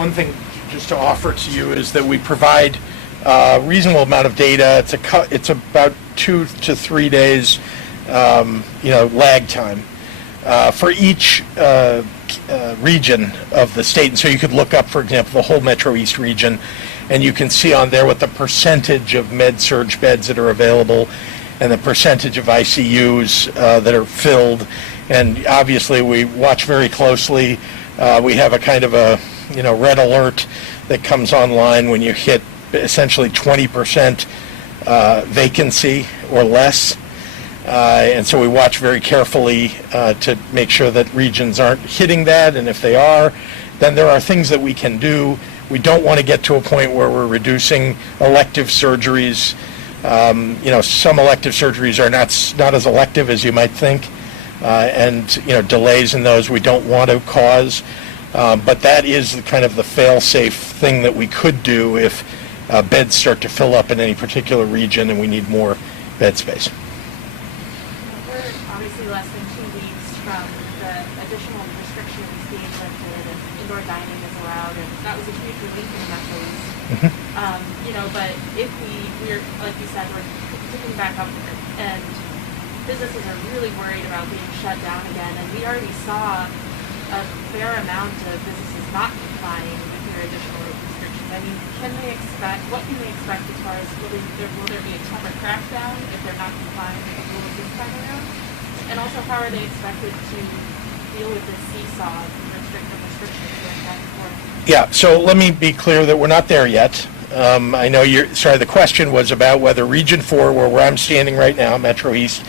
one thing just to offer to you is that we provide a reasonable amount of data. It's about 2 to 3 days, lag time for each region of the state. And so you could look up, for example, the whole Metro East region, and you can see on there what the percentage of med-surg beds that are available and the percentage of ICUs that are filled. And obviously we watch very closely. We have a kind of a red alert that comes online when you hit essentially 20% vacancy or less. And so we watch very carefully to make sure that regions aren't hitting that, and if they are, then there are things that we can do. We don't want to get to a point where we're reducing elective surgeries. Some elective surgeries are not as elective as you might think, and delays in those we don't want to cause. But that is kind of the fail-safe thing that we could do if beds start to fill up in any particular region and we need more bed space. We're obviously less than 2 weeks from the additional restrictions being lifted and indoor dining is allowed, and that was a huge relief in Metro East. Mm-hmm. But if we're, like you said, we're picking back up and businesses are really worried about being shut down again, and we already saw a fair amount of businesses not complying with your additional restrictions. I mean, what can they expect as far as will there be a tougher crackdown if they're not complying with the rules this time around? And also, how are they expected to deal with this seesaw of restrictions going back and forth? Yeah, so let me be clear that we're not there yet. I know the question was about whether Region 4, where I'm standing right now, Metro East,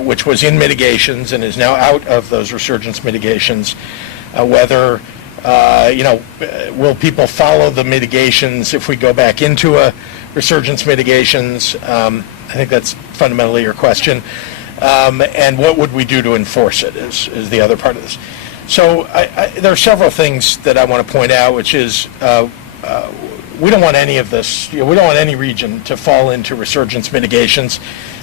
which was in mitigations and is now out of those resurgence mitigations, whether, will people follow the mitigations if we go back into a resurgence mitigations? I think that's fundamentally your question. And what would we do to enforce it is the other part of this. So there are several things that I want to point out, which is we don't want any of this, we don't want any region to fall into resurgence mitigations.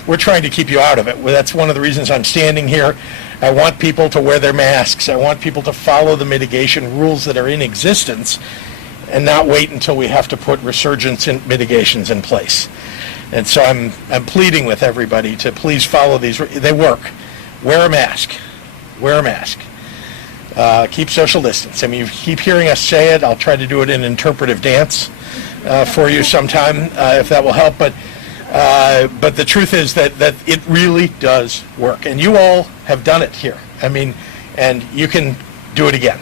We're trying to keep you out of it. Well, that's one of the reasons I'm standing here. I want people to wear their masks. I want people to follow the mitigation rules that are in existence and not wait until we have to put resurgence mitigations in place. And so I'm pleading with everybody to please follow these. They work. Wear a mask. Wear a mask. Keep social distance. I mean, you keep hearing us say it. I'll try to do it in interpretive dance for you sometime if that will help. But the truth is that it really does work. And you all have done it here. I mean, and you can do it again.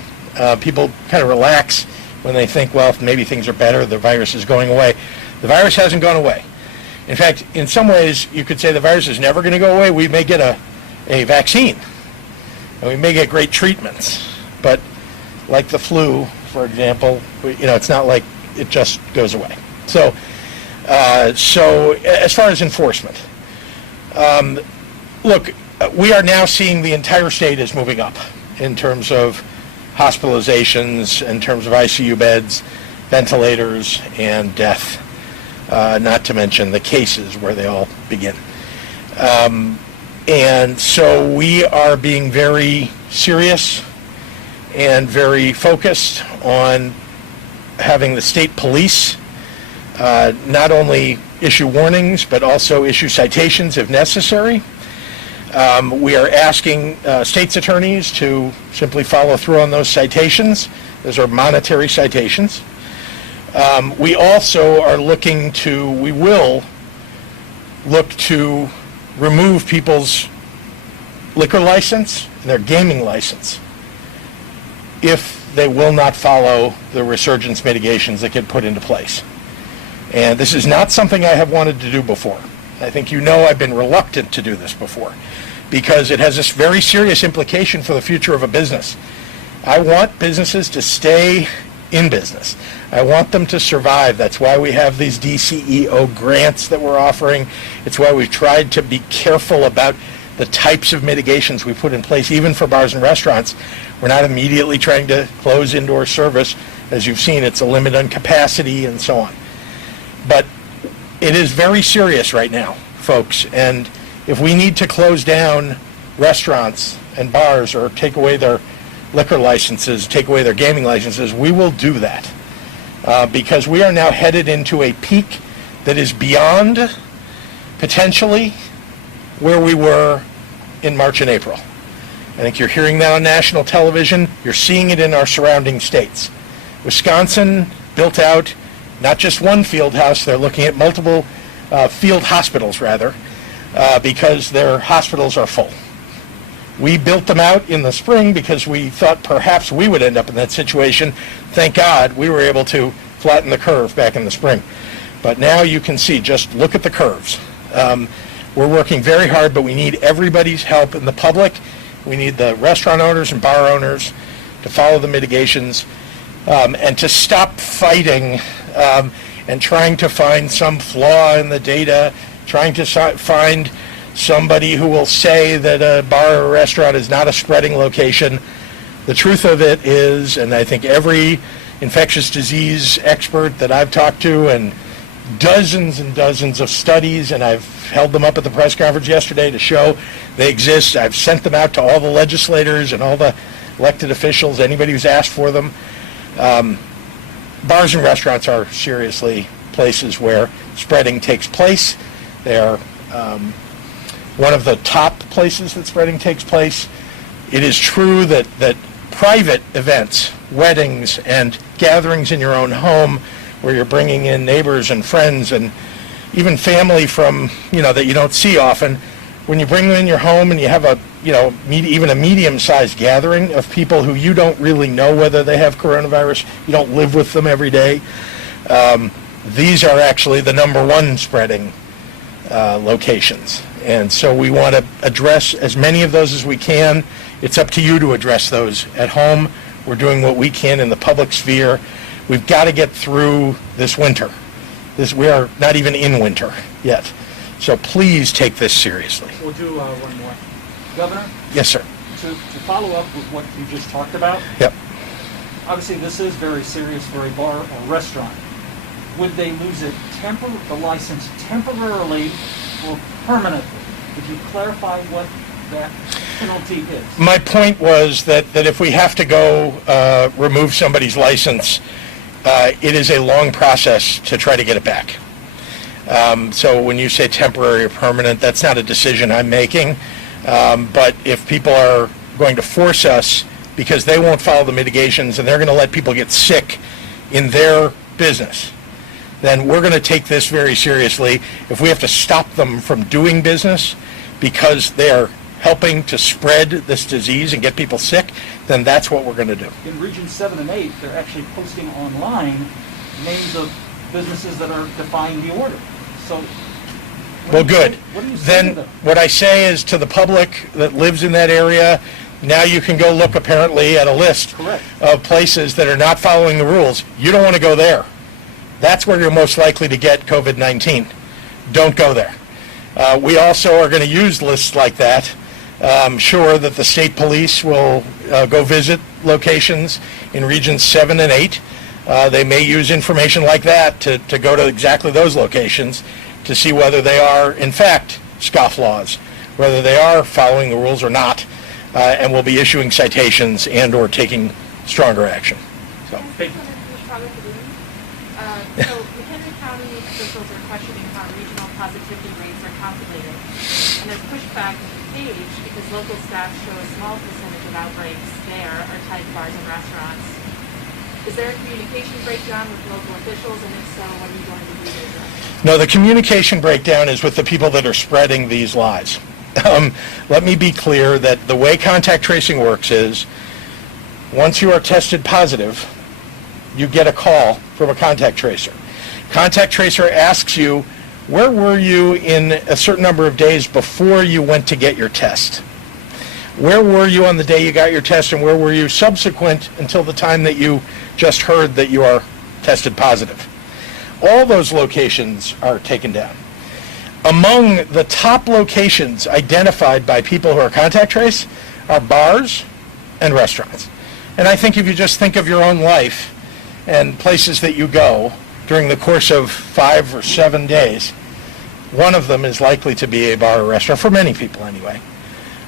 People kind of relax when they think, well, maybe things are better, the virus is going away. The virus hasn't gone away. In fact, in some ways, you could say the virus is never going to go away. We may get a vaccine, and we may get great treatments. But like the flu, for example, it's not like it just goes away. So as far as enforcement, look, we are now seeing the entire state is moving up in terms of hospitalizations, in terms of ICU beds, ventilators, and death. Not to mention the cases where they all begin. And so we are being very serious and very focused on having the state police not only issue warnings, but also issue citations if necessary. We are asking state's attorneys to simply follow through on those citations. Those are monetary citations. We also are we will look to remove people's liquor license and their gaming license if they will not follow the resurgence mitigations that get put into place. And this is not something I have wanted to do before. I think I've been reluctant to do this before because it has this very serious implication for the future of a business. I want businesses to stay in business. I want them to survive. That's why we have these DCEO grants that we're offering. It's why we've tried to be careful about the types of mitigations we put in place, even for bars and restaurants. We're not immediately trying to close indoor service. As you've seen, it's a limit on capacity and so on. But it is very serious right now, folks. And if we need to close down restaurants and bars or take away their liquor licenses, take away their gaming licenses, we will do that. Because we are now headed into a peak that is beyond, potentially, where we were in March and April. I think you're hearing that on national television. You're seeing it in our surrounding states. Wisconsin built out not just one field house, they're looking at multiple field hospitals, rather, because their hospitals are full. We built them out in the spring because we thought perhaps we would end up in that situation. Thank God we were able to flatten the curve back in the spring. But now you can see, just look at the curves. We're working very hard, but we need everybody's help in the public. We need the restaurant owners and bar owners to follow the mitigations and to stop fighting and trying to find some flaw in the data, trying to find somebody who will say that a bar or restaurant is not a spreading location. The truth of it is, and I think every infectious disease expert that I've talked to, and dozens and dozens of studies, and I've held them up at the press conference yesterday to show they exist. I've sent them out to all the legislators and all the elected officials, anybody who's asked for them. Bars and restaurants are seriously places where spreading takes place. They are one of the top places that spreading takes place. It is true that private events, weddings, and gatherings in your own home where you're bringing in neighbors and friends and even family from, that you don't see often, when you bring them in your home and you have even a medium-sized gathering of people who you don't really know whether they have coronavirus, you don't live with them every day, these are actually the number one spreading locations. And so we want to address as many of those as we can. It's up to you to address those at home. We're doing what we can in the public sphere. We've got to get through this winter. We are not even in winter yet. So please take this seriously. We'll do one more. Governor? Yes, sir. To follow up with what you just talked about, Yep. obviously this is very serious for a bar or restaurant. Would they lose the license temporarily or permanently? Could you clarify what that penalty is? My point was that if we have to go remove somebody's license, it is a long process to try to get it back. So when you say temporary or permanent, that's not a decision I'm making. But if people are going to force us because they won't follow the mitigations and they're going to let people get sick in their business, then we're going to take this very seriously. If we have to stop them from doing business because they are helping to spread this disease and get people sick, then that's what we're going to do. In Region 7 and 8, they're actually posting online names of businesses that are defying the order. So, Well, good. What do you say Then to them? what I say is to the public that lives in that area, now you can go look apparently at a list Correct. of places that are not following the rules. You don't want to go there. That's where you're most likely to get COVID-19. Don't go there. We also are going to use lists like that. I'm sure that the state police will go visit locations in regions 7 and 8. They may use information like that to go to exactly those locations to see whether they are, in fact, scofflaws, whether they are following the rules or not, and will be issuing citations and or taking stronger action. So. So McHenry County officials are questioning how regional positivity rates are calculated, and there's pushback to the page because local staff show a small percentage of outbreaks there are tied to bars and restaurants. Is there a communication breakdown with local officials, and if so, what are you going to do to address it? No, the communication breakdown is with the people that are spreading these lies. Let me be clear that the way contact tracing works is once you are tested positive, you get a call from a contact tracer. Contact tracer asks you, where were you in a certain number of days before you went to get your test? Where were you on the day you got your test, and where were you subsequent until the time that you just heard that you are tested positive? All those locations are taken down. Among the top locations identified by people who are contact trace are bars and restaurants. And I think if you just think of your own life and places that you go during the course of 5 or 7 days, one of them is likely to be a bar or restaurant, for many people anyway.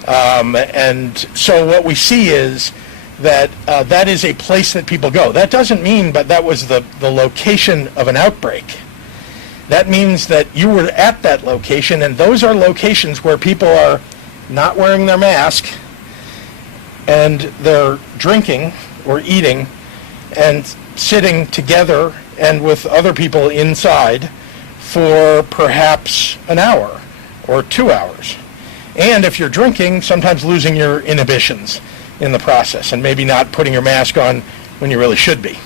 And so what we see is that that is a place that people go. That doesn't mean, but that was the location of an outbreak. That means that you were at that location, and those are locations where people are not wearing their mask, and they're drinking or eating and sitting together and with other people inside for perhaps an hour or 2 hours. And if you're drinking, sometimes losing your inhibitions in the process and maybe not putting your mask on when you really should be.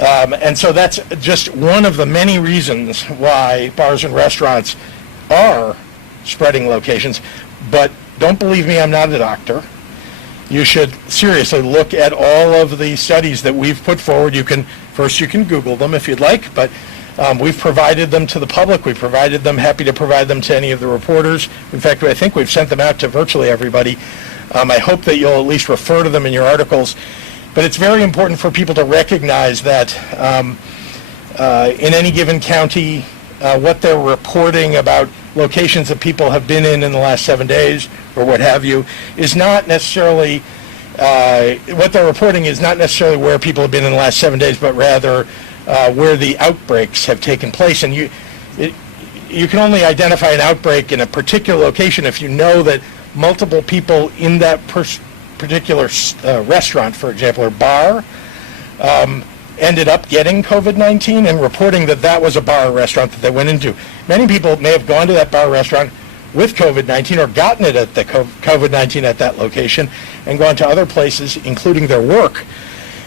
And so that's just one of the many reasons why bars and restaurants are spreading locations. But don't believe me, I'm not a doctor. You should seriously look at all of the studies that we've put forward. You can Google them if you'd like, but we've provided them to the public. We've provided them, happy to provide them to any of the reporters. In fact, I think we've sent them out to virtually everybody. I hope that you'll at least refer to them in your articles. But it's very important for people to recognize that in any given county, what they're reporting about locations that people have been in the last 7 days or what have you is not necessarily, what they're reporting is not necessarily where people have been in the last 7 days, but rather where the outbreaks have taken place. And you can only identify an outbreak in a particular location if you know that multiple people in that particular restaurant, for example, or bar, ended up getting COVID-19 and reporting that that was a bar or restaurant that they went into. Many people may have gone to that bar or restaurant with COVID-19 or gotten it at the COVID-19 at that location and gone to other places, including their work.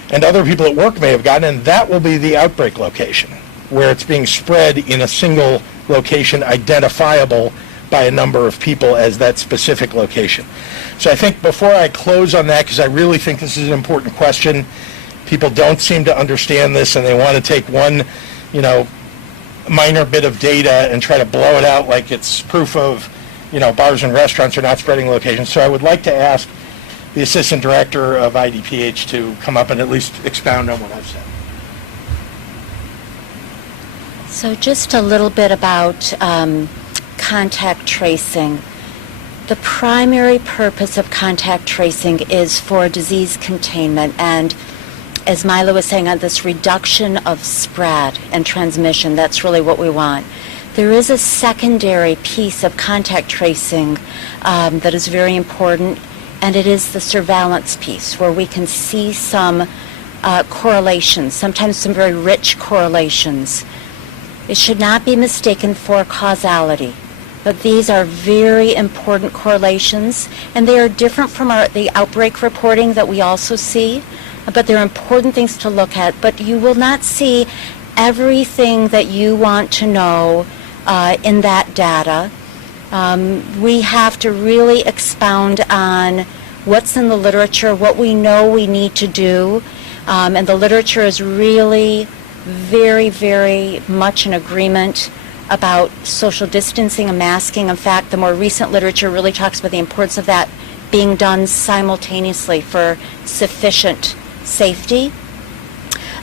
And other people at work may have gotten, and that will be the outbreak location, where it's being spread in a single location identifiable by a number of people as that specific location. So I think before I close on that, because I really think this is an important question, people don't seem to understand this, and they want to take one, minor bit of data and try to blow it out like it's proof of, bars and restaurants are not spreading locations. So I would like to ask the Assistant Director of IDPH to come up and at least expound on what I've said. So just a little bit about contact tracing. The primary purpose of contact tracing is for disease containment, and as Milo was saying, on this reduction of spread and transmission, that's really what we want. There is a secondary piece of contact tracing that is very important, and it is the surveillance piece, where we can see some correlations, sometimes some very rich correlations. It should not be mistaken for causality, but these are very important correlations, and they are different from the outbreak reporting that we also see, but they're important things to look at. But you will not see everything that you want to know in that data. We have to really expound on what's in the literature, what we know we need to do, and the literature is really very, very much in agreement about social distancing and masking. In fact, the more recent literature really talks about the importance of that being done simultaneously for sufficient safety.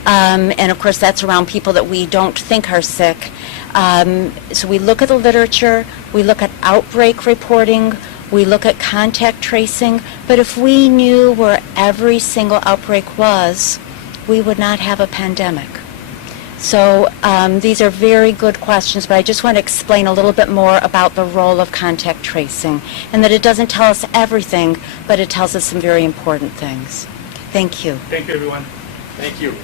And of course, that's around people that we don't think are sick. So we look at the literature, we look at outbreak reporting, we look at contact tracing, but if we knew where every single outbreak was, we would not have a pandemic. So these are very good questions, but I just want to explain a little bit more about the role of contact tracing, and that it doesn't tell us everything, but it tells us some very important things. Thank you. Thank you, everyone. Thank you.